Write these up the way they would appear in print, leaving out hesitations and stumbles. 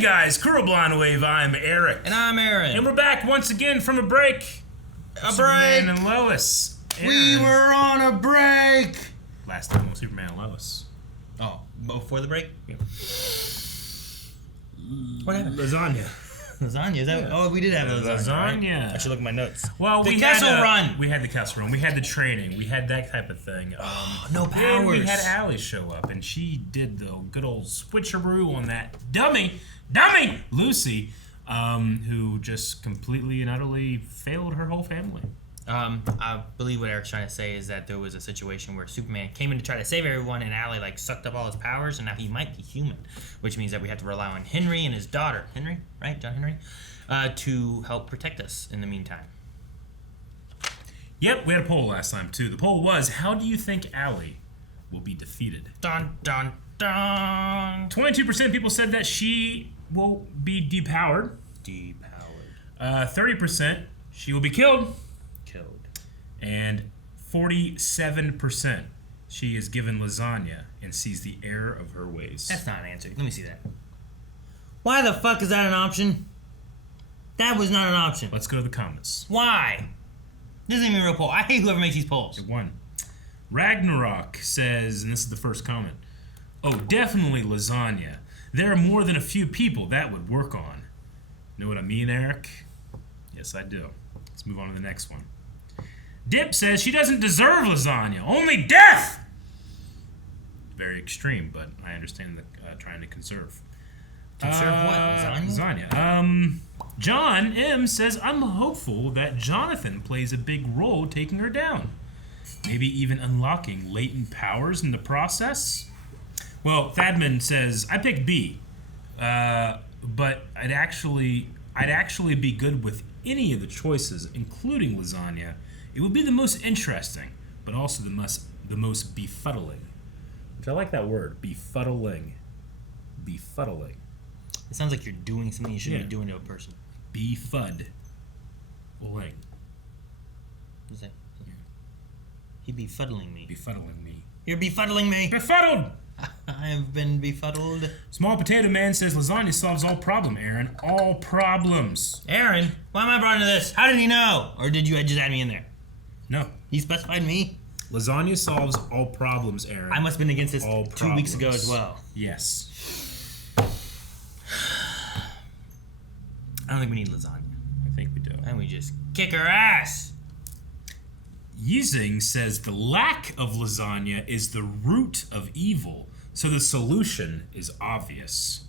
guys, Kurblon Wave, I'm Eric. And I'm Aaron. And we're back once again from a break. Superman and Lois. Aaron. We were on a break! Last time was Superman and Lois. Oh, before the break? Yeah. What happened? Lasagna. Lasagna? Is that? Yeah. Oh, we did have a lasagna. Right? I should look at my notes. Well, we had the Kessel Run. We had the training. We had that type of thing. No powers. Then we had Allie show up, and she did the good old switcheroo on that dummy, Lucy, who just completely and utterly failed her whole family. I believe what Eric's trying to say is that there was a situation where Superman came in to try to save everyone, and Allie sucked up all his powers, and now he might be human, which means that we have to rely on Henry and his daughter, Henry, right, John Henry, to help protect us in the meantime. Yep, we had a poll last time too. The poll was, how do you think Allie will be defeated? Dun dun dun. 22% of people said that she will be depowered. 30% she will be killed. And 47% she is given lasagna and sees the error of her ways. That's not an answer. Let me see that. Why the fuck is that an option? That was not an option. Let's go to the comments. Why? This isn't even a real poll. I hate whoever makes these polls. It won. Ragnarok says, and this is the first comment, oh, definitely lasagna. There are more than a few people that would work on. Know what I mean, Eric? Yes, I do. Let's move on to the next one. Dip says she doesn't deserve lasagna, only death! Very extreme, but I understand the trying to conserve. Conserve what? Lasagna? Lasagna. John M says, I'm hopeful that Jonathan plays a big role taking her down. Maybe even unlocking latent powers in the process? Well, Thadman says, I picked B. But I'd actually be good with any of the choices, including lasagna. It would be the most interesting, but also the most befuddling. Which I like that word, befuddling. Befuddling. It sounds like you're doing something you shouldn't be doing to a person. Befuddling. What is that? Yeah. He befuddling me. Befuddling me. You're befuddling me. Befuddled! I have been befuddled. Small Potato Man says lasagna solves all problem, Aaron. All problems. Aaron? Why am I brought into this? How did he know? Or did you just add me in there? No. He specified me? Lasagna solves all problems, Aaron. I must have been against this all 2 weeks ago as well. Yes. I don't think we need lasagna. I think we do. And we just kick her ass. Yizing says the lack of lasagna is the root of evil, so the solution is obvious.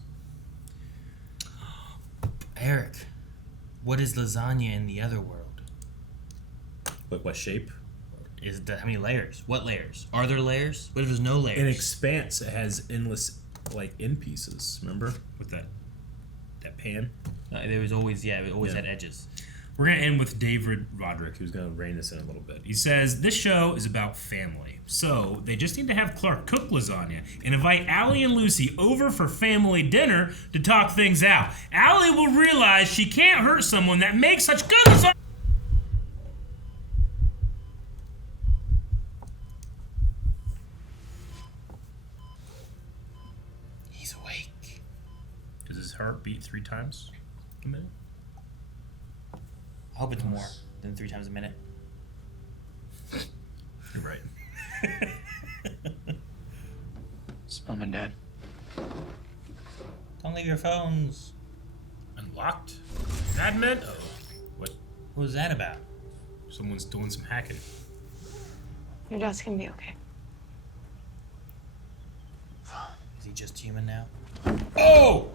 Eric, what is lasagna in the other world? What shape? How many layers? What layers? Are there layers? What if there's no layers? In Expanse, it has endless, end pieces. Remember? With that pan? There was always, it always had edges. We're going to end with David Roderick, who's going to rein us in a little bit. He says, this show is about family. So they just need to have Clark cook lasagna and invite Allie and Lucy over for family dinner to talk things out. Allie will realize she can't hurt someone that makes such good lasagna. He's awake. Does his heart beat 3 times a minute? I hope it's more than 3 times a minute. You're right. It's Mom and Dad. Don't leave your phones. Unlocked? That meant? Oh, what was that about? Someone's doing some hacking. Your dad's gonna be okay. Is he just human now? Oh!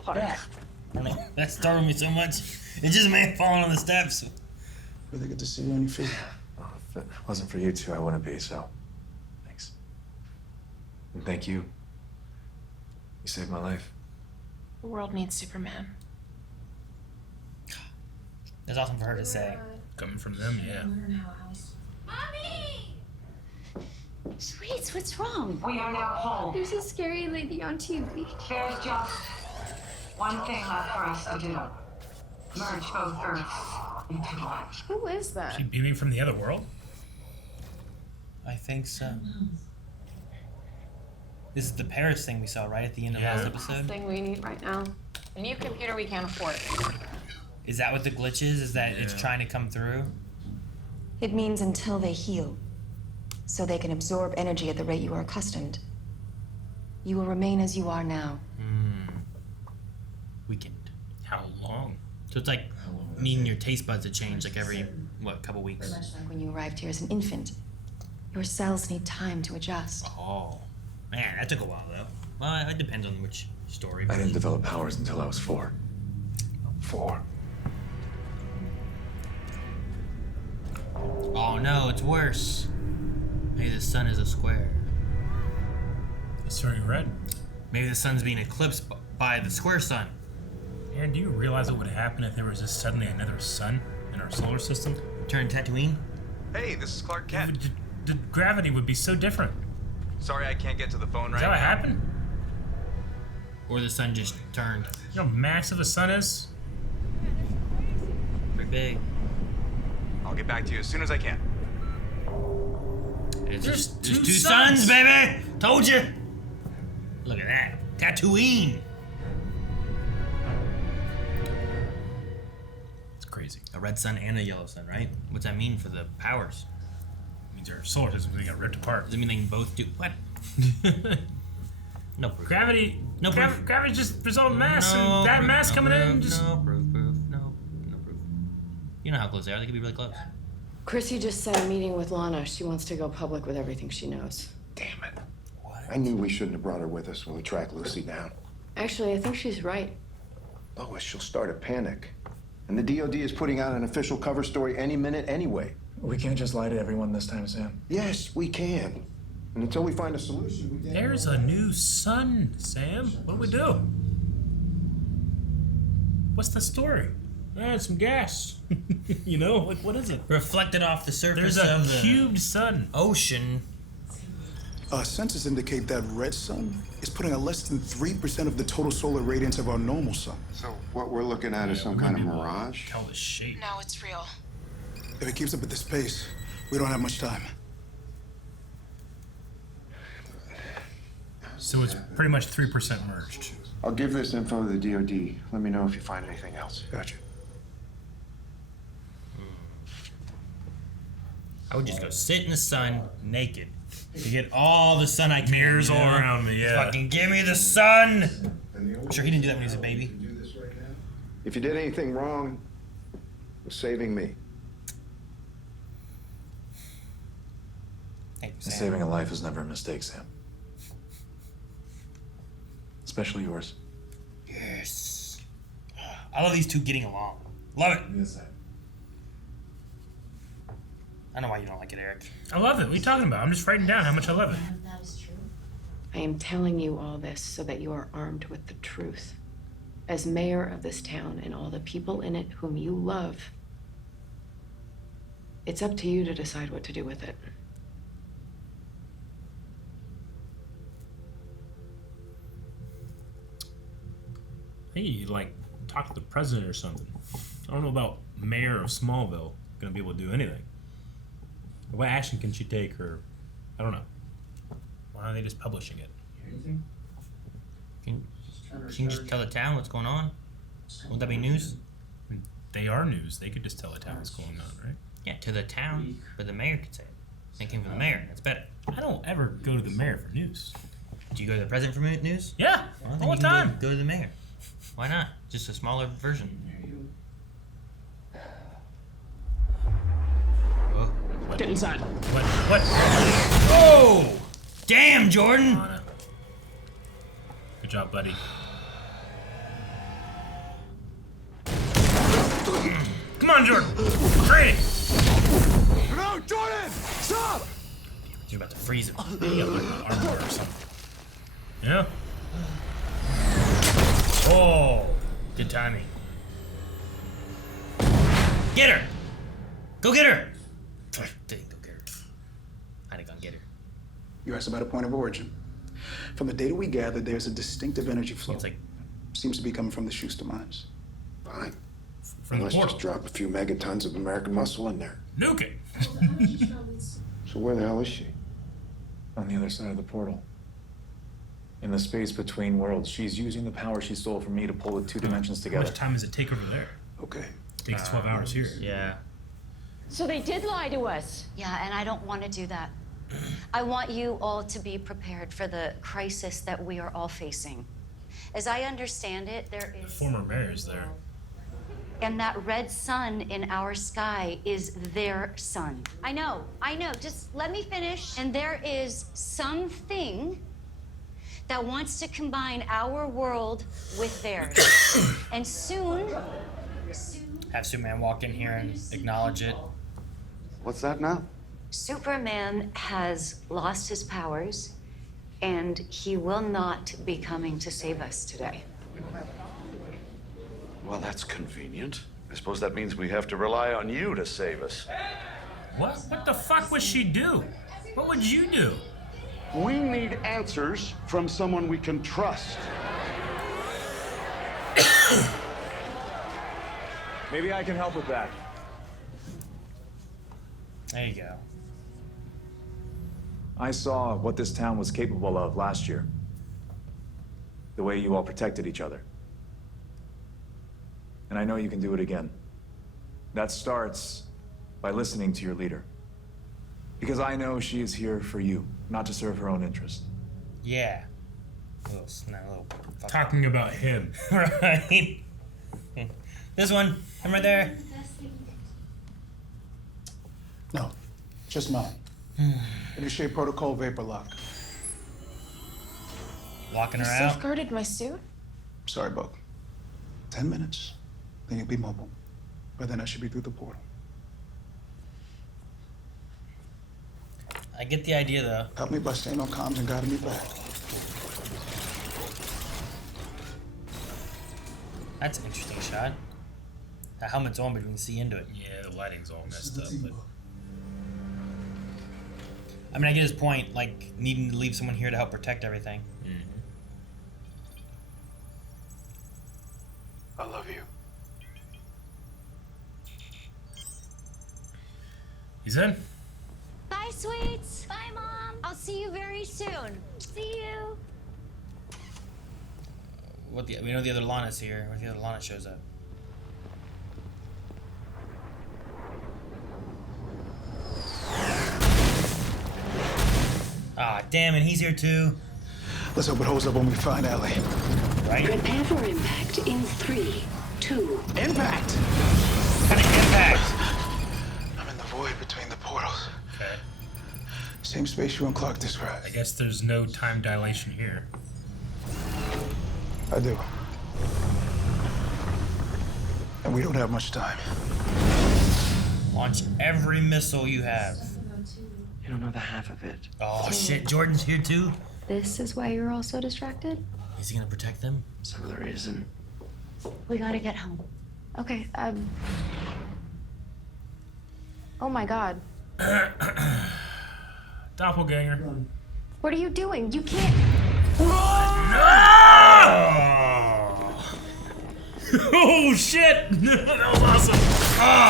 That startled me so much. It's just a man falling on the steps. Really good to see you on your feet. Oh, if it wasn't for you two, I wouldn't be, so thanks. And thank you. You saved my life. The world needs Superman. That's awesome for her to say. Coming from them, yeah. Mommy! Sweets, what's wrong? We are now home. There's a scary lady on TV. There's just one thing left for us to do. Merge both Earths into one. Who is that? She beaming from the other world? I think so. This is the Paris thing we saw right at the end of Yeah. last episode. Thing we need right now. A new computer we can't afford. Is that what the glitch is? Is that it's trying to come through? It means until they heal, so they can absorb energy at the rate you are accustomed. You will remain as you are now. Weakened. How long? So it's like needing your taste buds to change like every, what, couple weeks? Much like when you arrived here as an infant. Your cells need time to adjust. Oh. Man, that took a while though. Well, it depends on which story. I didn't develop powers until I was 4. 4. Oh no, it's worse. Maybe the sun is a square. It's turning red. Maybe the sun's being eclipsed by the square sun. Aaron, do you realize what would happen if there was just suddenly another sun in our solar system? Turn Tatooine? Hey, this is Clark Kent. The gravity would be so different. Sorry I can't get to the phone Is right that what now. happened? Or the sun just turned. You know how massive the sun is? Pretty big. I'll get back to you as soon as I can. There's There's two two suns, suns. baby! Told you! Look at that. Tatooine! It's crazy. A red sun and a yellow sun, right? What's that mean for the powers? It means our solar system is getting ripped apart. Does it mean they can both do what? No proof. Gravity. No proof. Gravity's just the result of mass, No and that proof, mass no coming proof, in just. No proof. No proof. You know how close they are. They could be really close. Chrissy just set a meeting with Lana. She wants to go public with everything she knows. Damn it. I knew we shouldn't have brought her with us when we tracked Lucy down. Actually, I think she's right. Lois, she'll start a panic. And the DOD is putting out an official cover story any minute anyway. We can't just lie to everyone this time, Sam. Yes, we can. And until we find a solution, we There's a new sun, Sam. What do we do? What's the story? Some gas. You know, like what is it? Reflected off the surface There's a of the cubed sun. ocean. Sensors indicate that red sun is putting out less than 3% of the total solar radiance of our normal sun. So what we're looking at is some kind of mirage? Tell the shape. No, it's real. If it keeps up at this pace, we don't have much time. So it's pretty much 3% merged. I'll give this info to the DOD. Let me know if you find anything else. Gotcha. I would just go sit in the sun naked to get all the sun I can. Mirrors you all know? around me, yeah. Fucking give me the sun! I'm sure he didn't do that when he was a baby. If you did anything wrong, it was saving me. Thank you, Sam. Saving a life is never a mistake, Sam. Especially yours. Yes. I love these two getting along. Love it. Yes, I know why you don't like it, Eric. I love it. What are you talking about? I'm just writing down how much I love it. That is true. I am telling you all this so that you are armed with the truth. As mayor of this town and all the people in it whom you love, it's up to you to decide what to do with it. Hey, you like talk to the president or something. I don't know about mayor of Smallville gonna be able to do anything. What action can she take, or I don't know. Why aren't they just publishing it? She can just tell the town what's going on. Wouldn't that be news? I mean, they are news. They could just tell the town what's going on, right? Yeah, to the town, but the mayor could say it. It came from the mayor. That's better. I don't ever go to the mayor for news. Do you go to the president for news? Yeah, Well, then all you the can time. Go to the mayor. Why not? Just a smaller version. Whoa. Get inside. What? Oh! Damn, Jordan! Lana. Good job, buddy. Come on, Jordan. Training. No, Jordan! Stop! You're about to freeze him. You got like armor or something. Yeah. Oh, good timing. Get her! Go get her! Didn't go get her. I didn't go get her. You asked about a point of origin. From the data we gathered, there's a distinctive energy flow. It's like Seems to be coming from the Schuster mines. Fine. From the Let's portal. just drop a few megatons of American muscle in there. Nuke it. So where the hell is she? On the other side of the portal. in the space between worlds. She's using the power she stole from me to pull the two dimensions How together. much time does it take over there? Okay. It takes 12 hours here. Yeah. So they did lie to us. Yeah, and I don't want to do that. I want you all to be prepared for the crisis that we are all facing. As I understand it, there is... Former mayor's there. And that red sun in our sky is their sun. I know. Just let me finish. And there is something that wants to combine our world with theirs. And soon... Have Superman walk in here and acknowledge it. What's that now? Superman has lost his powers, and he will not be coming to save us today. Well, that's convenient. I suppose that means we have to rely on you to save us. What? What the fuck would she do? What would you do? We need answers from someone we can trust. Maybe I can help with that. There you go. I saw what this town was capable of last year. The way you all protected each other. And I know you can do it again. That starts by listening to your leader. Because I know she is here for you, not to serve her own interest. Yeah. Little fuck. Talking about him. Right. This one. Him right there. No, just mine. Initiate protocol vapor lock. Locking her You out. safeguarded my suit? Sorry, Buck. 10 minutes, then you'll be mobile. By then I should be through the portal. I get the idea though. Help me by staying on comms and guiding me back. That's an interesting shot. The helmet's on, but you can see into it. Yeah, the lighting's all messed up. But I mean, I get his point, like needing to leave someone here to help protect everything. I love you. he's in. Bye, sweets. Bye, Mom. I'll see you very soon. See you. We know the other Lana's here. What if the other Lana shows up? Ah, damn it, he's here too. Let's hope it holds up when we find Ellie. Right? Prepare for impact in 3, 2. Impact! What kind of impact? I'm in the void between the portals. Okay. Same space you and Clark described. I guess there's no time dilation here. I do. And we don't have much time. Launch every missile you have. You don't know the half of it. Oh shit, Jordan's here too? This is why you're all so distracted? Is he gonna protect them? Some of the reason. We gotta get home. Okay, oh my god. Doppelganger. What are you doing? You can't... Oh shit! That was awesome.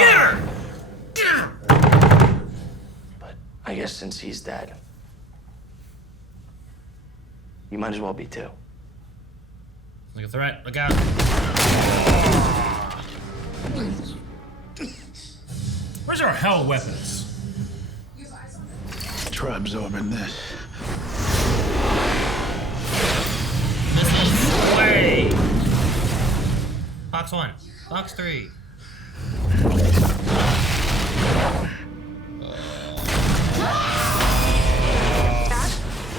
Get her! Get her! But I guess since he's dead, you might as well be too. Like a threat. Look out. Where's our hell weapons? Try absorbing this. Missiles away. Box 1. Box 3. Dad,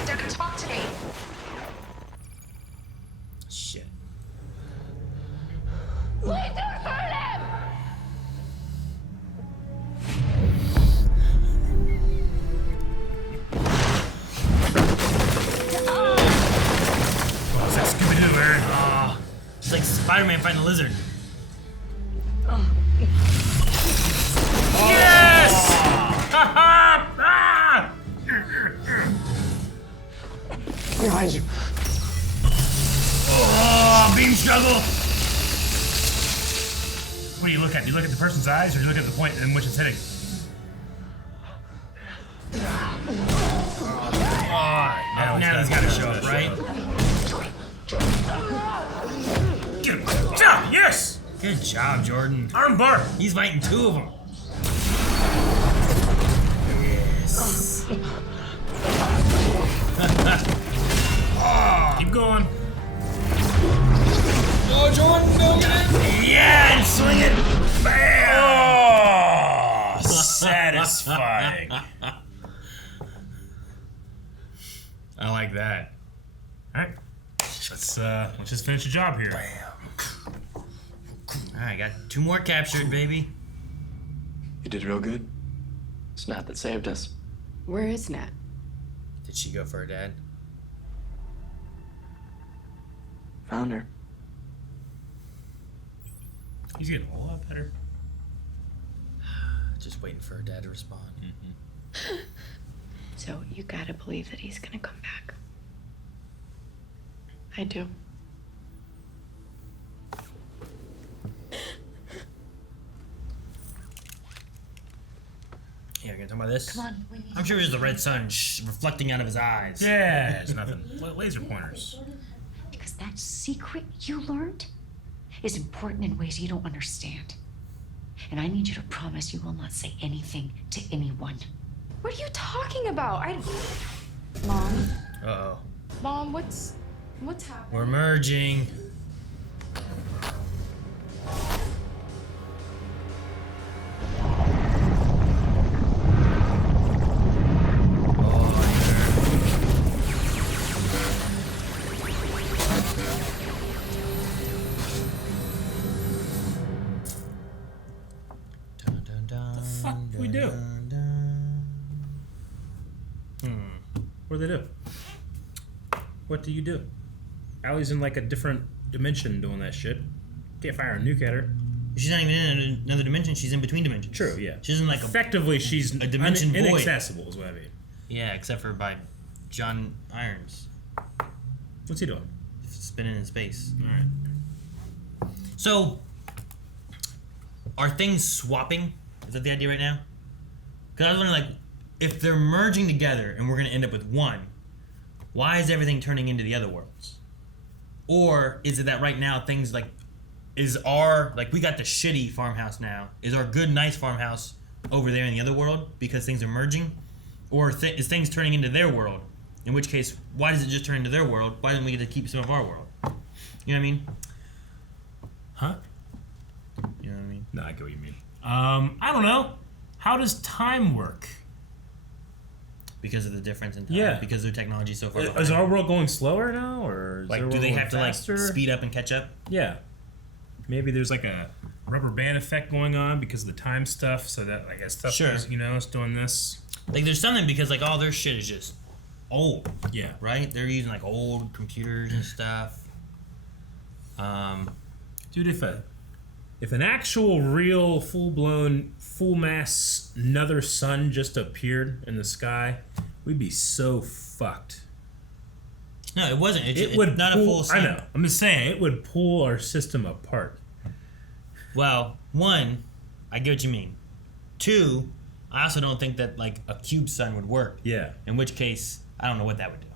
Decker, talk to me. Shit. What's that Scooby-Doo, Aaron? Oh, it's like Spider-Man fighting a lizard. Yes! Ah! Behind you. Oh, beam struggle! What do you look at? Do you look at the person's eyes, or do you look at the point in which it's hitting? Oh, now Natalie's gotta show up, right? Get him. Yeah, yes! Good job, Jordan. Armbar. He's fighting two of them. Yes. Keep going. Oh, Jordan, go get it. Yeah, and swing it. Bam. Oh, satisfying. I like that. All right, let's just finish the job here. All right, got 2 more captured, baby. You did real good. It's Nat that saved us. Where is Nat? Did she go for her dad? Found her. He's getting a lot better. Just waiting for her dad to respond. So you gotta believe that he's gonna come back. I do. Yeah, we're gonna talk about this? Come on, we need I'm sure it was the red sun reflecting out of his eyes. Yeah, it's nothing. Laser pointers. Because that secret you learned is important in ways you don't understand. And I need you to promise you will not say anything to anyone. What are you talking about? Mom? Uh-oh. Mom, what's happening? We're merging. What do we do? What do they do? What do you do? Allie's in like a different dimension doing that shit. Can't fire a nuke at her. She's not even in another dimension. She's in between dimensions. True, yeah. She's in like effectively she's a dimension void. Inaccessible is what I mean. Yeah, except for by John Irons. What's he doing? Spinning in space. All right. So, are things swapping? Is that the idea right now? Because I was wondering, like, if they're merging together and we're going to end up with one, why is everything turning into the other worlds? Or is it that right now things like, we got the shitty farmhouse now. Is our good, nice farmhouse over there in the other world because things are merging? Or is things turning into their world? In which case, why does it just turn into their world? Why don't we get to keep some of our world? You know what I mean? Huh? You know what I mean? No, I get what you mean. I don't know. How does time work? Because of the difference in time. Yeah. Because their technology is so far behind. Is our world going slower now, or is Like, do they have to like speed up and catch up? Yeah. Maybe there's like a rubber band effect going on because of the time stuff, so that like as stuff Sure. is, it's doing this. Like, there's something because like all their shit is just old. Yeah. Right? They're using like old computers and stuff. Dude, if an actual, real, full-blown, full-mass another sun just appeared in the sky, we'd be so fucked. No, it wasn't. It would not pull, a full sun. I know. I'm just saying, it would pull our system apart. Well, 1, I get what you mean. 2, I also don't think that like a cube sun would work. Yeah. In which case, I don't know what that would do.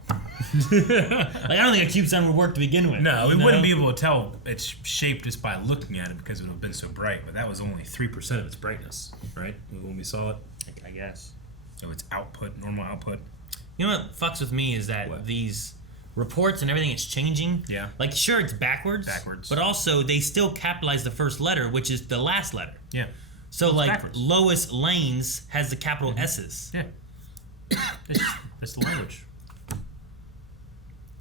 Like, I don't think a cube sun would work to begin with. No, we wouldn't be able to tell its shape just by looking at it because it would have been so bright. But that was only 3% of its brightness, right? When we saw it. I guess. So its output, normal output. You know what fucks with me is that these reports and everything is changing. Yeah. Like, sure, it's backwards. But also, they still capitalize the first letter, which is the last letter. Yeah. So, It's like, backwards. Lois Lanes has the capital S's. Yeah. That's the language.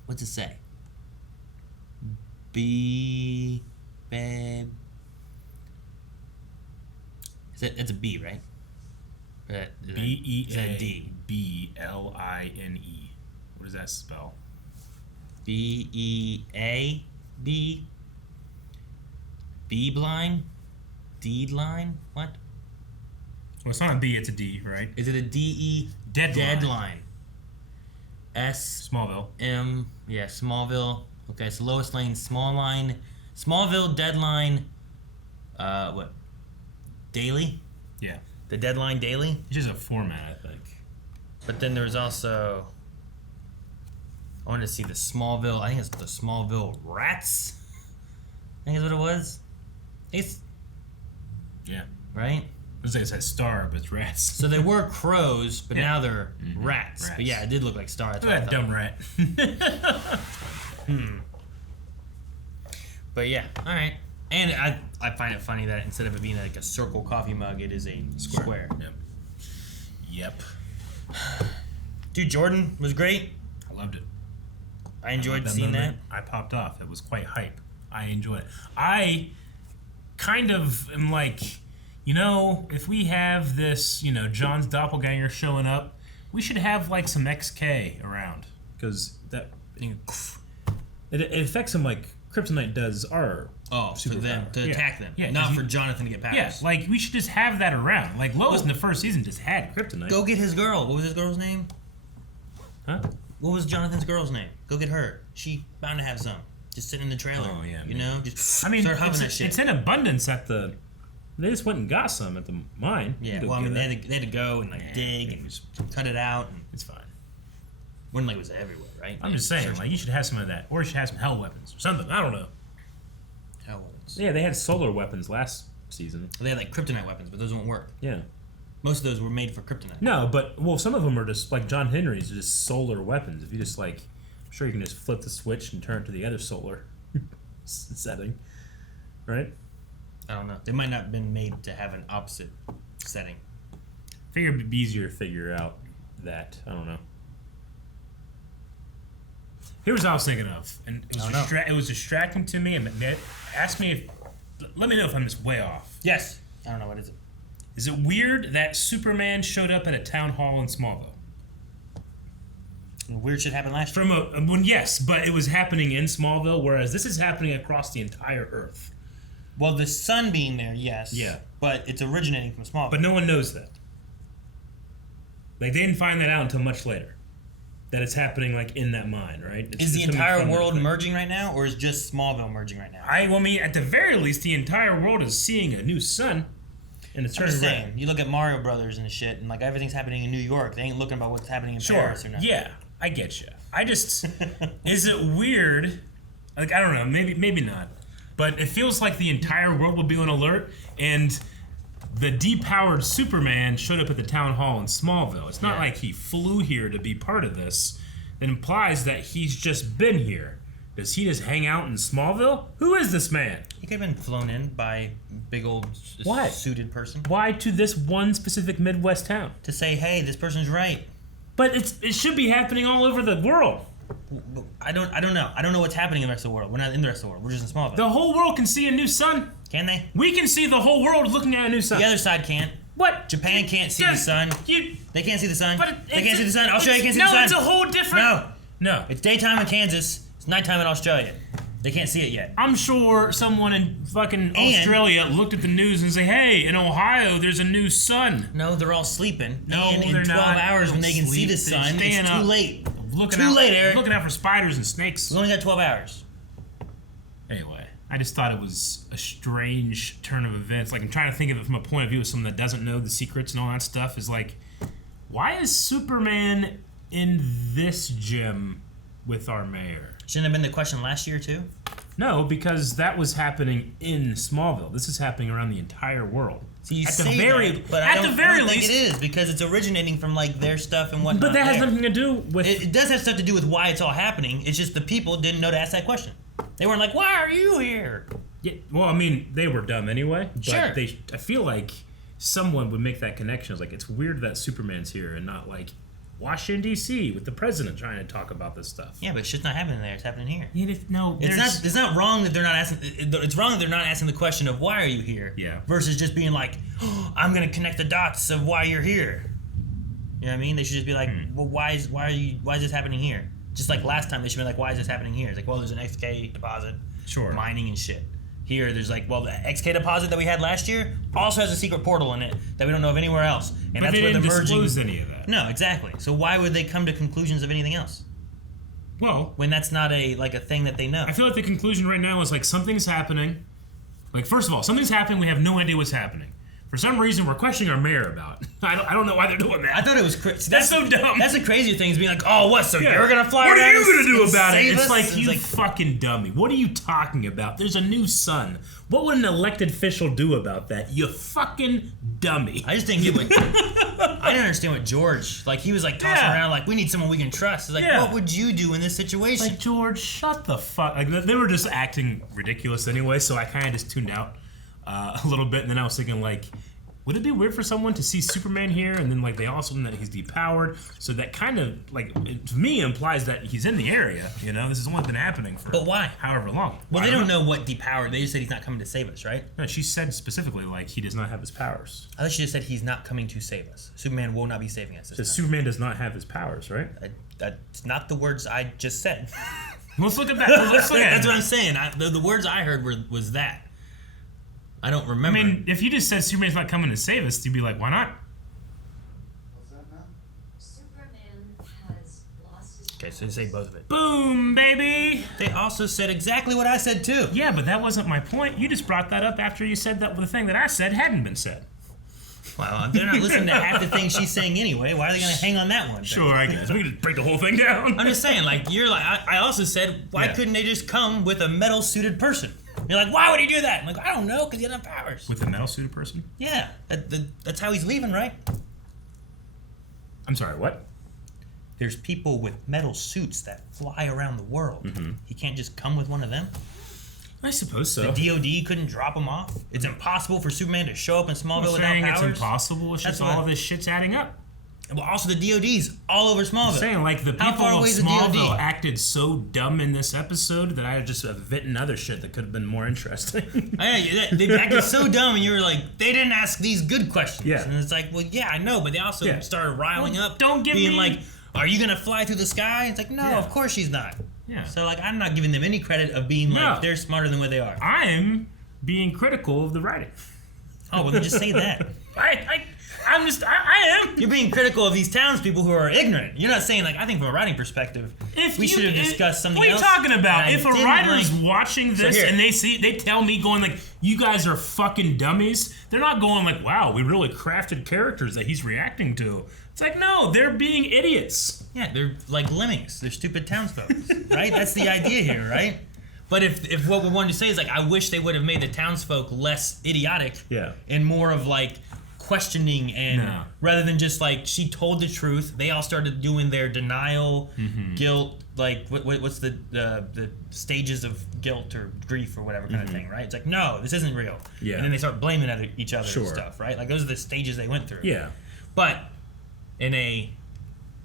What's it say? B, babe. It's a B, right? Is that D? B-E-A-B-L-I-N-E. What does that spell? B-E-A-B? B-blind? D-line? What? Well, it's not a B, it's a D, right? Is it a D-E? Deadline. S. Smallville. M. Yeah, Smallville. Okay, so Lois Lane, Smallville, Deadline. What? Daily? Yeah. The Deadline Daily? It's just a format, I think. But then there's also I wanted to see the Smallville. I think it's the Smallville Rats. I think is what it was. Yeah. Right? I was like, it said star, but it's rats. So they were crows, but now they're rats. But yeah, it did look like stars. Look at that dumb rat. But yeah, all right. And I find it funny that instead of it being like a circle coffee mug, it is a square. Yep. Dude, Jordan was great. I loved it. I enjoyed seeing that. I popped off. It was quite hype. I enjoyed it. I kind of am like, if we have this, John's doppelganger showing up, we should have like some XK around, because it affects him like Kryptonite does our for them to attack them, yeah, not for Jonathan to get powers. Yeah, like we should just have that around. Like Lois in the first season just had Kryptonite. Go get his girl. What was his girl's name? Huh? What was Jonathan's girl's name? Go get her. She bound to have some. Just sitting in the trailer. Oh yeah. Just start huffing that shit. It's in abundance at the. They just went and got some at the mine. Yeah. Well, I mean, they had to go and dig and just cut it out. And it's fine. Wasn't like it was everywhere, right? I'm just saying, like you should have some of that, or you should have some hell weapons or something. I don't know. Hell weapons. Yeah, they had solar weapons last season. They had like kryptonite weapons, but those won't work. Yeah. Most of those were made for kryptonite. No, but some of them are just like John Henry's, are just solar weapons. If you just I'm sure you can just flip the switch and turn it to the other solar setting, right? I don't know. They might not have been made to have an opposite setting. Figure it'd be easier to figure out that. I don't know. Here's what I was thinking of, and it was distracting to me. And ask me let me know if I'm just way off. Yes. I don't know, what is it? Is it weird that Superman showed up at a town hall in Smallville? Weird shit happened last year. Yes, but it was happening in Smallville, whereas this is happening across the entire Earth. Well, the sun being there, yes. Yeah. But it's originating from Smallville. But no one knows that. Like, they didn't find that out until much later. That it's happening, like, in that mine, right? Is the entire world merging right now, or is just Smallville merging right now? I mean, at the very least, the entire world is seeing a new sun. And it's turning red. You look at Mario Brothers and shit, and, like, everything's happening in New York. They ain't looking about what's happening in Paris or nothing. Yeah, I get you. I just... is it weird? Like, I don't know. Maybe not. But it feels like the entire world will be on alert, and the depowered Superman showed up at the town hall in Smallville. It's not like he flew here to be part of this. It implies that he's just been here. Does he just hang out in Smallville? Who is this man? He could have been flown in by big old suited person. Why to this one specific Midwest town? To say, hey, this person's right. But it should be happening all over the world. I don't know. I don't know what's happening in the rest of the world. We're not in the rest of the world. We're just in Smallville. The whole world can see a new sun. Can they? We can see the whole world looking at a new sun. The other side can't. What? Japan can't see the sun. They can't see the sun. They can't see the sun. Australia can't see the sun. No, it's a whole different... No. It's daytime in Kansas. It's nighttime in Australia. They can't see it yet. I'm sure someone in fucking Australia looked at the news and say, hey, in Ohio, there's a new sun. No, they're all sleeping. No, and in 12 hours when they can see the sun, it's too late. Too late, Eric. Looking out for spiders and snakes. We only got 12 hours. Anyway, I just thought it was a strange turn of events. Like, I'm trying to think of it from a point of view of someone that doesn't know the secrets and all that stuff. Is like, why is Superman in this gym with our mayor? Shouldn't have been the question last year, too? No, because that was happening in Smallville. This is happening around the entire world. So you say that, but I don't think it is, because it's originating from, like, their stuff and whatnot. But that has nothing to do with... It does have stuff to do with why it's all happening. It's just the people didn't know to ask that question. They weren't like, why are you here? Yeah, well, I mean, they were dumb anyway. But sure. I feel like someone would make that connection. It's like, it's weird that Superman's here and not, like, Washington, D.C. with the president trying to talk about this stuff. Yeah, but shit's not happening there. It's happening here. It's not wrong that they're not asking... It's wrong that they're not asking the question of why are you here? Yeah. Versus just being like, oh, I'm going to connect the dots of why you're here. You know what I mean? They should just be like, well, why is this happening here? Just like last time, they should be like, why is this happening here? It's like, well, there's an XK deposit. Sure. Mining and shit. Here, there's like, well, the XK deposit that we had last year also has a secret portal in it that we don't know of anywhere else. And but that's they where didn't the merging... disclose any of that. No, exactly. So why would they come to conclusions of anything else? Well... when that's not a thing that they know. I feel like the conclusion right now is like something's happening. Like, first of all, something's happening, we have no idea what's happening. for some reason, we're questioning our mayor about. I don't know why they're doing that. I thought it was crazy. That's so dumb. That's the crazier thing is being like, oh, what? So you're gonna fly What around are you gonna do and about it? save It's us? like, you fucking dummy. What are you talking about? There's a new sun. What would an elected official do about that? You fucking dummy. I just didn't get what... I didn't understand what George... Like, he was, like, tossing around, like, we need someone we can trust. It's like, what would you do in this situation? Like, George, shut the fuck... Like, they were just acting ridiculous anyway, so I kind of just tuned out a little bit, and then I was thinking, like... Would it be weird for someone to see Superman here and then, like, they also know that he's depowered? So that kind of, like, to me implies that he's in the area, you know? This has only been happening for... But why? However long. Well, they don't know what depowered. They just said he's not coming to save us, right? No, she said specifically, like, he does not have his powers. I thought she just said he's not coming to save us. Superman will not be saving us this time. Superman does not have his powers, right? That's not the words I just said. Let's look at that. Let's look at That's what I'm saying. The words I heard was that. I don't remember. I mean, if you just said Superman's not coming to save us, you'd be like, why not? What's that now? Superman has lost his... Okay, so they say both of it. Boom, baby! They also said exactly what I said, too. Yeah, but that wasn't my point. You just brought that up after you said that the thing that I said hadn't been said. Well, they're not listening to half the things she's saying anyway. Why are they going to hang on that one? Sure, I guess. We can just break the whole thing down. I'm just saying, like, you're like... I also said, why couldn't they just come with a metal-suited person? You're like, why would he do that? I'm like, I don't know, because he doesn't have powers. With a metal-suited person? Yeah, that's how he's leaving, right? I'm sorry, what? There's people with metal suits that fly around the world. Mm-hmm. He can't just come with one of them? I suppose so. The DOD couldn't drop him off? It's impossible for Superman to show up in Smallville without powers? It's impossible. It's just all of this shit's adding up. Well, also the DOD's all over Smallville. I'm saying, like, the people of Smallville acted so dumb in this episode that I just have written other shit that could have been more interesting. They acted so dumb, and you were like, they didn't ask these good questions. Yeah. And it's like, well, yeah, I know, but they also started riling up. Don't give being me... like, are you going to fly through the sky? It's like, no, of course she's not. Yeah. So, like, I'm not giving them any credit of being like, they're smarter than what they are. I'm being critical of the writing. Oh, well, then just say that. I am. You're being critical of these townspeople who are ignorant. You're not saying, like, I think from a writing perspective, we should have discussed something else. What are you talking about? If a writer's watching this and they tell me going like, you guys are fucking dummies, they're not going like, wow, we really crafted characters that he's reacting to. It's like, no, they're being idiots. Yeah, they're like lemmings. They're stupid townsfolk, right? That's the idea here, right? But if what we wanted to say is, like, I wish they would have made the townsfolk less idiotic and more of, like, questioning and rather than just, like, she told the truth, they all started doing their denial, guilt, like, what's the stages of guilt or grief or whatever kind of thing, right? It's like, no, this isn't real. Yeah. And then they start blaming each other and stuff, right? Like, those are the stages they went through. Yeah. But in a,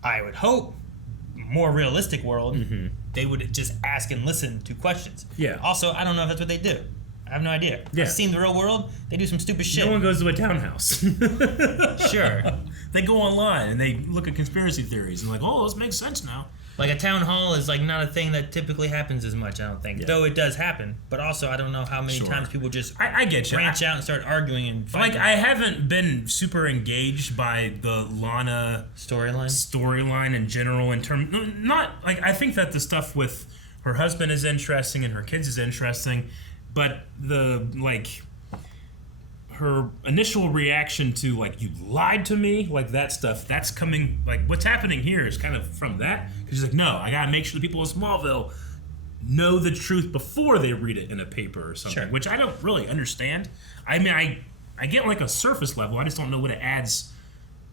I would hope, more realistic world, they would just ask and listen to questions. Yeah. Also, I don't know if that's what they do. I have no idea. Yeah. I've seen the real world. They do some stupid shit. No one goes to a townhouse. Sure. They go online and they look at conspiracy theories and like, oh, this makes sense now. Like, a town hall is, like, not a thing that typically happens as much, I don't think. Yeah. Though it does happen. But also, I don't know how many times people just I get you. branch out and start arguing and fighting. Like, I haven't been super engaged by the Lana storyline in general in terms... Not... Like, I think that the stuff with her husband is interesting and her kids is interesting, but the, like... her initial reaction to, like, you lied to me, like, that stuff, that's coming, like, what's happening here is kind of from that. Because she's like, no, I gotta make sure the people of Smallville know the truth before they read it in a paper or something, which I don't really understand. I mean, I get, like, a surface level, I just don't know what it adds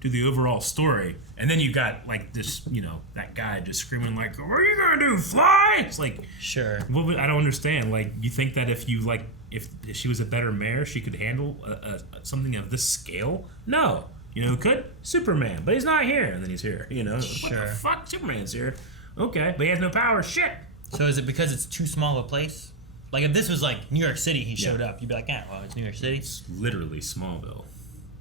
to the overall story. And then you got, like, this, you know, that guy just screaming, like, what are you gonna do, fly? It's like, sure. I don't understand. Like, you think that if you, like, if she was a better mayor, she could handle something of this scale? No. You know who could? Superman. But he's not here. And then he's here. You know? Sure. What the fuck? Superman's here. Okay. But he has no power. Shit. So is it because it's too small a place? Like, if this was, like, New York City, he showed up, you'd be like, yeah, well, it's New York City. It's literally Smallville.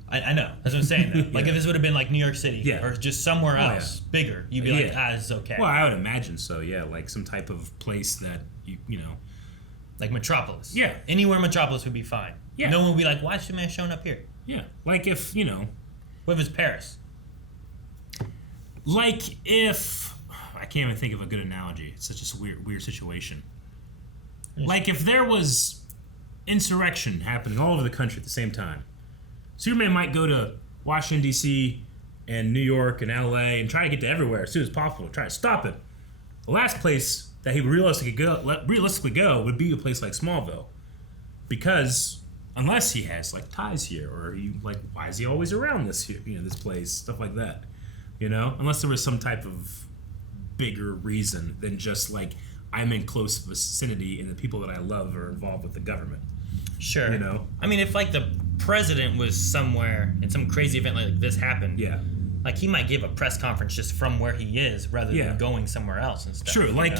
I know. That's what I'm saying, though. Like, if this would have been, like, New York City or just somewhere else bigger, you'd be like, this is okay. Well, I would imagine so, yeah. Like, some type of place that, you know... Like Metropolis. Yeah. Anywhere Metropolis would be fine. Yeah. No one would be like, why is Superman showing up here? Yeah. Like if, you know... What if it's Paris? Like if... I can't even think of a good analogy. It's such a weird situation. Like if there was insurrection happening all over the country at the same time. Superman might go to Washington, D.C. and New York and L.A. and try to get to everywhere as soon as possible, try to stop it. The last place that he would realistically go would be a place like Smallville. Because unless he has like ties here, or why is he always around this place, stuff like that. Unless there was some type of bigger reason than just like I'm in close vicinity and the people that I love are involved with the government. Sure. I mean, if like the president was somewhere and some crazy event like this happened, like he might give a press conference just from where he is rather than going somewhere else and stuff. Sure, like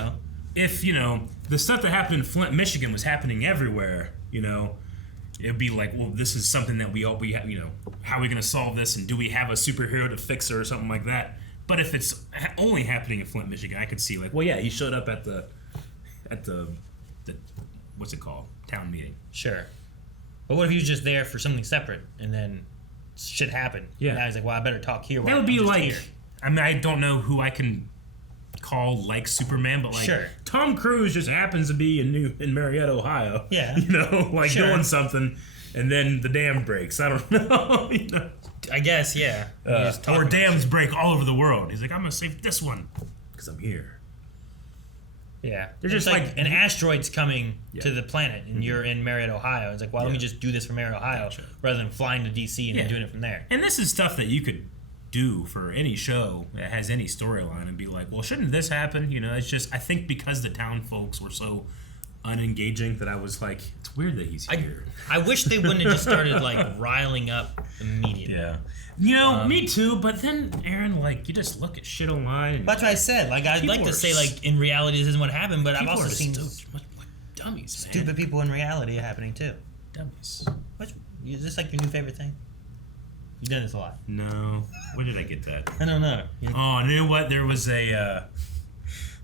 if the stuff that happened in Flint, Michigan was happening everywhere, it'd be like, well, this is something that we have, how are we going to solve this, and do we have a superhero to fix it or something like that? But if it's only happening in Flint, Michigan, I could see like, well, yeah, he showed up at the what's it called, town meeting. Sure. But what if he was just there for something separate and then shit happened? Yeah. Now he's like, well, I better talk here. That would be like, here. I mean, I don't know who I can call like Superman, but like Tom Cruise just happens to be in Marietta, Ohio. Yeah. Doing something, and then the dam breaks. I don't know. I guess, yeah. Or dams break all over the world. He's like, I'm gonna save this one because I'm here. Yeah, they're just like an asteroid's coming to the planet, and you're in Marietta, Ohio. It's like, well, let me just do this from Marietta, Ohio, rather than flying to DC and then doing it from there. And this is stuff that you could do for any show that has any storyline and be like, well, shouldn't this happen? It's just, I think because the town folks were so unengaging that I was like, it's weird that he's here. I wish they wouldn't have just started like riling up immediately. Yeah. Me too, but then, Aaron, like, you just look at shit online. And that's what I said. Like, I'd like to say, like, in reality, this isn't what happened, but I've also seen dummies, man. Stupid people in reality happening, too. Dummies. Is this, like, your new favorite thing? You've done this a lot. No. Where did I get that? I don't know. Oh, you know what? There was a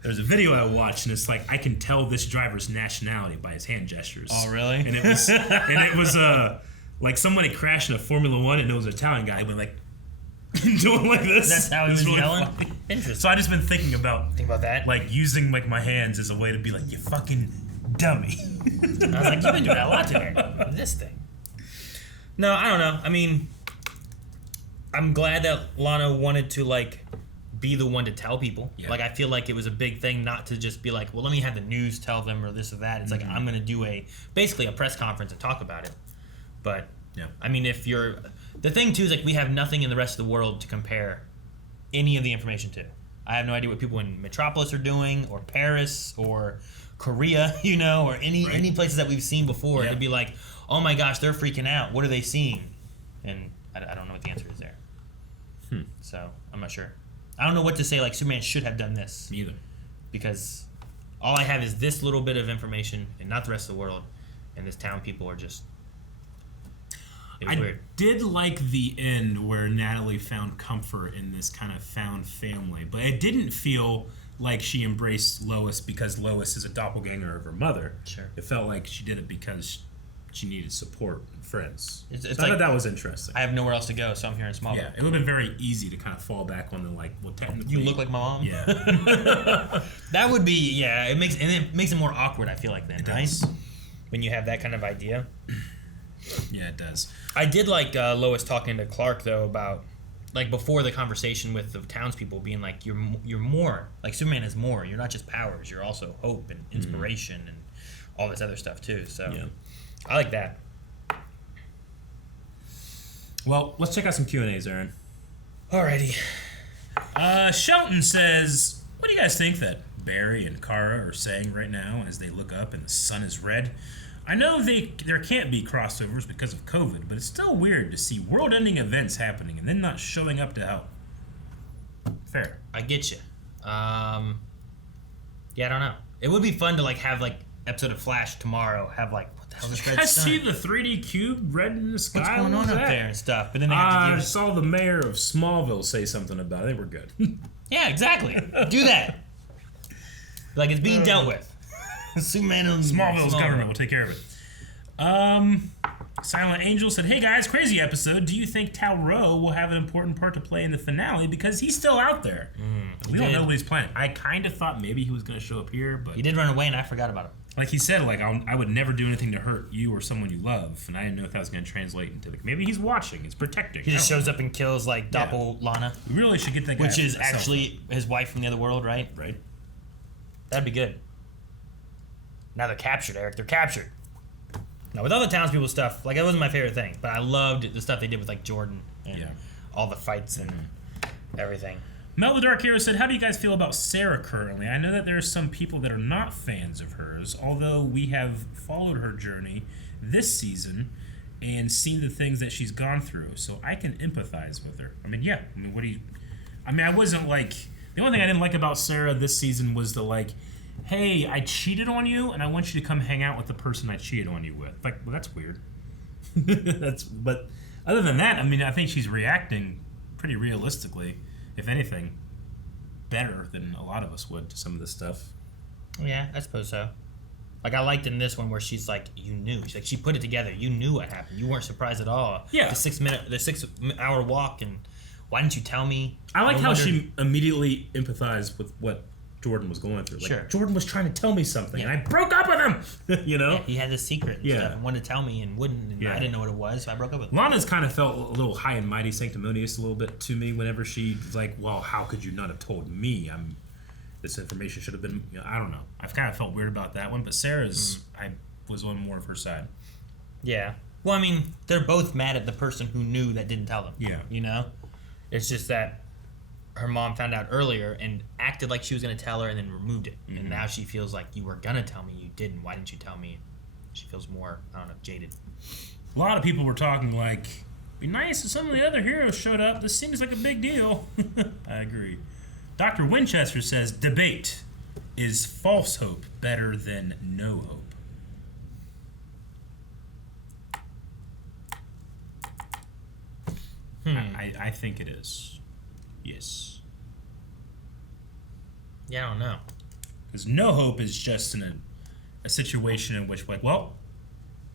video I watched, and it's like, I can tell this driver's nationality by his hand gestures. Oh, really? And it was like somebody crashed in a Formula One, and it was an Italian guy who went like doing like this. That's how he was really yelling? Funny. Interesting. So I just been thinking about that, like using like my hands as a way to be like, you fucking dummy. I was like, you've been doing that a lot today. This thing. No, I don't know. I mean, I'm glad that Lana wanted to like be the one to tell people. Yeah. Like, I feel like it was a big thing not to just be like, well, let me have the news tell them or this or that. It's like, I'm going to do basically a press conference and talk about it. But, I mean, the thing too is like we have nothing in the rest of the world to compare any of the information to. I have no idea what people in Metropolis are doing, or Paris, or Korea, or any places that we've seen before. To be like, oh my gosh, they're freaking out. What are they seeing? And I don't know what the answer is there. So I'm not sure. I don't know what to say. Like, Superman should have done this. Me either. Because all I have is this little bit of information, and not the rest of the world. And this town people are just. It was weird. Did like the end where Natalie found comfort in this kind of found family, but it didn't feel like she embraced Lois because Lois is a doppelganger of her mother. Sure. It felt like she did it because she needed support and friends. It's so I thought that was interesting. I have nowhere else to go, so I'm here in Smallville. Yeah, it would have been very easy to kind of fall back on the like, well, technically, you look like my mom. Yeah. That would be it makes it more awkward. I feel like then, right? When you have that kind of idea. Yeah, it does. I did like Lois talking to Clark though about like before the conversation with the townspeople being like you're more like Superman is more. You're not just powers. You're also hope and inspiration and all this other stuff too. So I like that. Well, let's check out some Q&As, Aaron. Alrighty. Shelton says, "What do you guys think that Barry and Kara are saying right now as they look up and the sun is red? I know there can't be crossovers because of COVID, but it's still weird to see world-ending events happening and then not showing up to help." Fair. I get you. Yeah, I don't know. It would be fun to like have like episode of Flash tomorrow. Have like what the hell is red sun? I see the 3D cube red in the sky. What's going on up there and stuff? But then they have to I saw the mayor of Smallville say something about it. I think we're good. Yeah, exactly. Do that. Like it's being dealt with. Superman and Smallville's government will take care of it. Silent Angel said, "Hey guys, crazy episode. Do you think Tal-Ro will have an important part to play in the finale because he's still out there? We don't know what he's planning. I kind of thought maybe he was going to show up here, but he did run away, and I forgot about him. Like he said, like I would never do anything to hurt you or someone you love, and I didn't know if that was going to translate into maybe he's watching, he's protecting. He just shows up and kills like Doppel-Lana. We really should get that guy. Which is actually his wife from the other world, right? Right. That'd be good. Now they're captured, Eric. They're captured. Now with other townspeople stuff, like that wasn't my favorite thing, but I loved the stuff they did with like Jordan and all the fights and everything. Mel the Dark Hero said, how do you guys feel about Sarah currently? I know that there are some people that are not fans of hers, although we have followed her journey this season and seen the things that she's gone through, so I can empathize with her. I mean, yeah. I mean, what do you... I mean, I wasn't like... The only thing I didn't like about Sarah this season was the like, hey, I cheated on you, and I want you to come hang out with the person I cheated on you with. Like, well, that's weird. But other than that, I mean, I think she's reacting pretty realistically. If anything, better than a lot of us would to some of this stuff. Yeah, I suppose so. Like, I liked in this one where she's like, you knew. She's like, she put it together. You knew what happened. You weren't surprised at all. Yeah. The 6 hour walk, and why didn't you tell me? I like how she immediately empathized with what Jordan was going through. Like, sure. Jordan was trying to tell me something, and I broke up with him. You know? Yeah, he had this secret and stuff and wanted to tell me and wouldn't, and I didn't know what it was, so I broke up with him. Lana's kind of felt a little high and mighty, sanctimonious a little bit to me whenever she's like, well, how could you not have told me? This information should have been, you know, I don't know. I've kind of felt weird about that one, but Sarah's, I was on more of her side. Yeah. Well, I mean, they're both mad at the person who knew that didn't tell them. Yeah. You know? It's just that her mom found out earlier and acted like she was going to tell her and then removed it. Mm-hmm. And now she feels like you were going to tell me, you didn't. Why didn't you tell me? She feels more, I don't know, jaded. A lot of people were talking like, be nice if some of the other heroes showed up. This seems like a big deal. I agree. Dr. Winchester says, debate. Is false hope better than no hope? I think it is. Yes. Yeah, I don't know. Because no hope is just in a situation in which, like, well,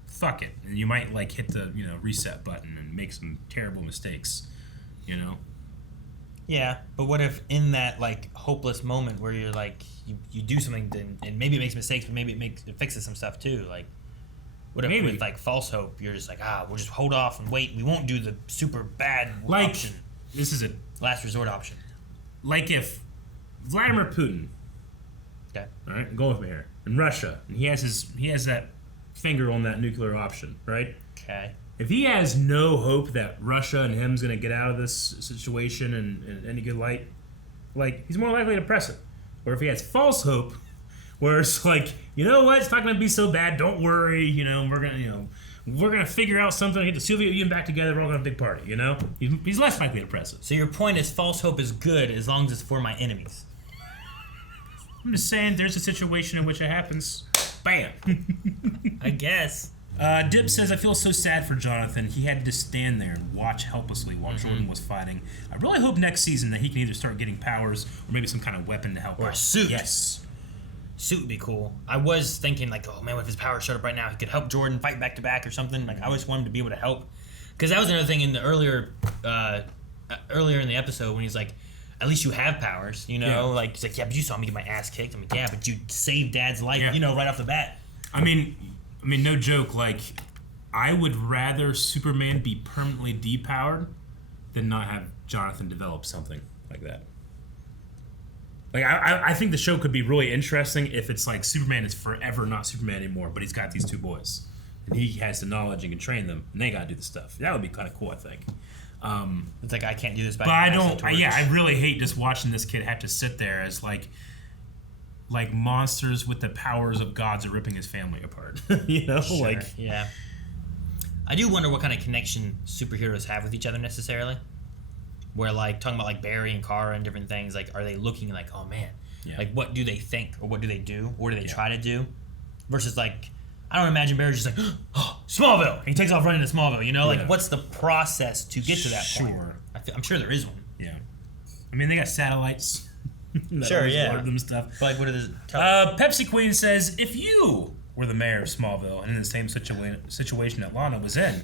fuck it. And you might, like, hit the, reset button and make some terrible mistakes, Yeah, but what if in that, like, hopeless moment where you're, like, you do something and maybe it makes mistakes, but maybe it fixes some stuff, too, like... What if with, like, false hope, you're just like, we'll just hold off and wait. We won't do the super bad option. This is a last resort option. Like if Vladimir Putin, okay, all right, go with me here, in Russia, and he has that finger on that nuclear option, right? Okay. If he has no hope that Russia and him's gonna get out of this situation in any good light, like, he's more likely to press it. Or if he has false hope, where it's like, you know what, it's not going to be so bad, don't worry, we're going to figure out something, get the Soviet Union back together, we're all going to have a big party, He's less likely to press it. So your point is false hope is good as long as it's for my enemies. I'm just saying, there's a situation in which it happens. Bam! I guess. Dip says, I feel so sad for Jonathan. He had to stand there and watch helplessly while Jordan was fighting. I really hope next season that he can either start getting powers or maybe some kind of weapon to help out. Or a suit. Yes. Suit would be cool. I was thinking, like, oh man, if his power showed up right now, he could help Jordan fight back to back or something. Like, I always wanted him to be able to help. Because that was another thing in the earlier in the episode when he's like, at least you have powers, Yeah. Like, he's like, yeah, but you saw me get my ass kicked. I'm like, yeah, but you saved Dad's life, right off the bat. I mean, no joke, like, I would rather Superman be permanently depowered than not have Jonathan develop something like that. Like, I think the show could be really interesting if it's like Superman is forever not Superman anymore, but he's got these two boys. And he has the knowledge and can train them, and they gotta do the stuff. That would be kind of cool, I think. It's like, I can't do this by But I really hate just watching this kid have to sit there as like monsters with the powers of gods are ripping his family apart. Sure. Yeah. I do wonder what kind of connection superheroes have with each other necessarily. Where, like, talking about, like, Barry and Kara and different things, like, are they looking like, oh, man, like, what do they think or what do they do? Or do they try to do? Versus, like, I don't imagine Barry's just like, oh, Smallville! And he takes off running to Smallville, Like, what's the process to get to that point? I'm sure there is one. Yeah. I mean, they got satellites. Sure, yeah. Them stuff. But, like, what does it tell? Pepsi Queen says, if you were the mayor of Smallville and in the same situation that Lana was in,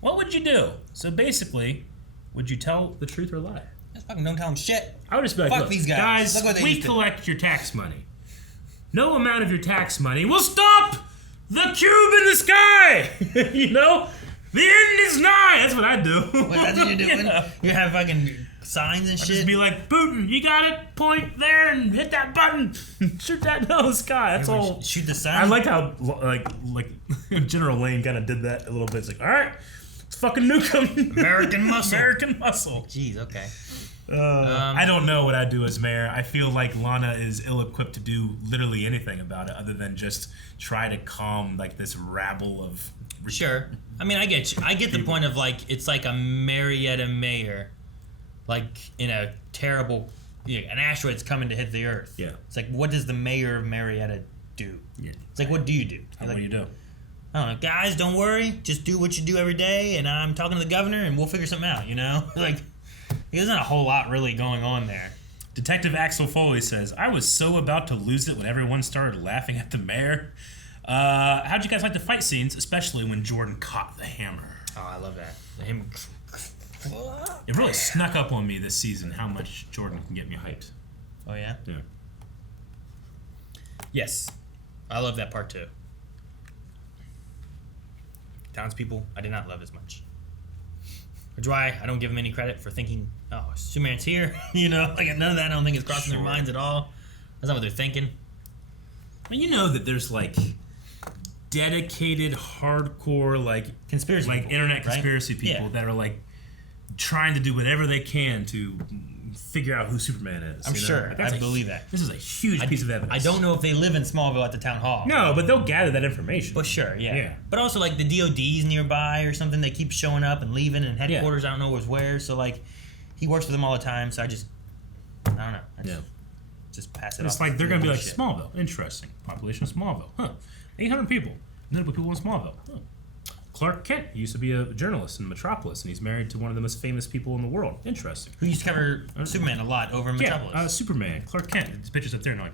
what would you do? So, basically... Would you tell the truth or lie? Just fucking don't tell them shit. I would just be like, fuck look, these guys. We collect your tax money. No amount of your tax money will stop the cube in the sky. You know, the end is nigh. That's what I do. What, that's what you're doing? You have fucking signs and shit. Just be like, Putin, you got it. Point there and hit that button. Shoot that in the sky. That's all. Shoot the sun. I liked how like General Lane kind of did that a little bit. It's like, all right, let's fucking nuke him. American muscle. American muscle. Jeez. Okay. I don't know what I'd do as mayor. I feel like Lana is ill-equipped to do literally anything about it other than just try to calm like this rabble of. Sure. I mean, I get you. I get the point of like it's like a Marietta mayor, like in a terrible, an asteroid's coming to hit the Earth. Yeah. It's like, what does the mayor of Marietta do? Yeah. It's like, what do you do? What do you do? I don't know, guys. Don't worry. Just do what you do every day, and I'm talking to the governor, and we'll figure something out. You know, like there's not a whole lot really going on there. Detective Axel Foley says, I was so about to lose it when everyone started laughing at the mayor. How'd you guys like the fight scenes, especially when Jordan caught the hammer? Oh, I love that. Him. It really snuck up on me this season how much Jordan can get me hyped. Oh, yeah? Yeah. Yes. I love that part, too. Townspeople, I did not love as much. Which is why I don't give them any credit for thinking, oh, Superman's here. You know, like none of that I don't think is crossing their minds at all. That's not what they're thinking. Well, you know that there's like dedicated, hardcore, like conspiracy, like people, internet right? conspiracy people that are like trying to do whatever they can to figure out who Superman is. I'm sure. I believe that. This is a huge piece of evidence. I don't know if they live in Smallville at the town hall. No, but they'll gather that information. But sure, yeah. But also like the DOD's nearby or something. They keep showing up and leaving, and headquarters I don't know where. So like, he works with them all the time. So I don't know. Just pass it off. It's like they're gonna be like Smallville. Interesting. Population of Smallville. Huh. 800 people. Notable people in Smallville. Huh. Clark Kent used to be a journalist in Metropolis, and he's married to one of the most famous people in the world. Interesting. Who used to cover Superman a lot over in Metropolis. Yeah, Superman. Clark Kent. His picture's up there now.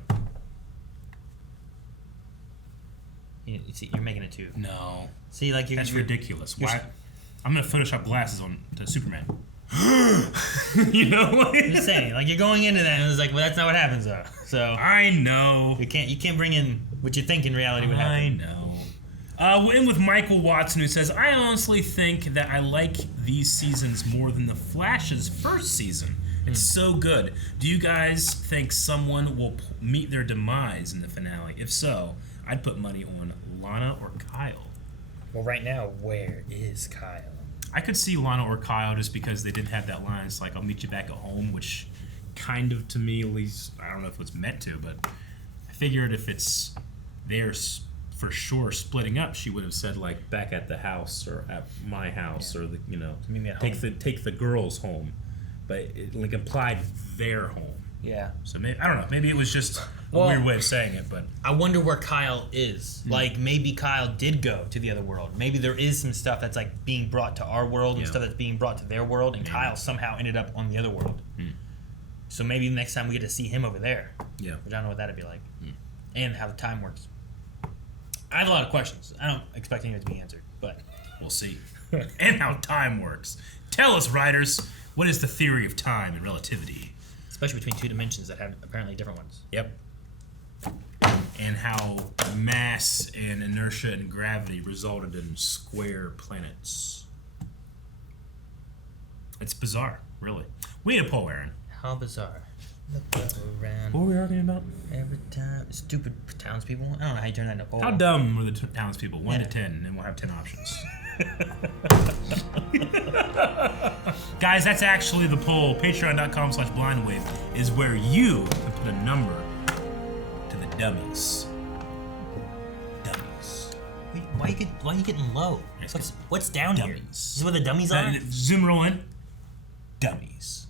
See, you're making it too. No. See, like that's ridiculous. Why? I'm gonna Photoshop glasses on to Superman. You know, like, I'm just saying, like you're going into that, and it's like, well, that's not what happens though. So I know you can't bring in what you think in reality would happen. I know. We'll end with Michael Watson, who says, I honestly think that I like these seasons more than The Flash's first season. It's so good. Do you guys think someone will meet their demise in the finale? If so, I'd put money on Lana or Kyle. Well, right now, where is Kyle? I could see Lana or Kyle just because they didn't have that line. It's like, I'll meet you back at home, which kind of, to me at least, I don't know if it's meant to, but I figured if it's theirs for sure splitting up, she would have said like back at the house or at my house or the, you know, take the girls home, but it like implied their home. Yeah. So maybe I don't know. Maybe it was just a weird way of saying it, but I wonder where Kyle is. Like maybe Kyle did go to the other world. Maybe there is some stuff that's like being brought to our world and stuff that's being brought to their world, and Kyle somehow ended up on the other world. So maybe next time we get to see him over there. Yeah. Which I don't know what that'd be like, and how the time works. I have a lot of questions. I don't expect any of it to be answered, but we'll see. And how time works. Tell us, writers, what is the theory of time and relativity? Especially between two dimensions that have apparently different ones. Yep. And how mass and inertia and gravity resulted in square planets. It's bizarre, really. We need a poll, Aaron. How bizarre. Look around. What were we arguing about? Every time. Stupid townspeople. I don't know how you turn that into a poll. How dumb were the townspeople? 1 to 10, and we'll have 10 options. Guys, that's actually the poll. Patreon.com/blindwave is where you can put a number to the dummies. Dummies. Wait, why are you getting low? What's down here? Is this where the dummies are? Zoom roll in. Dummies.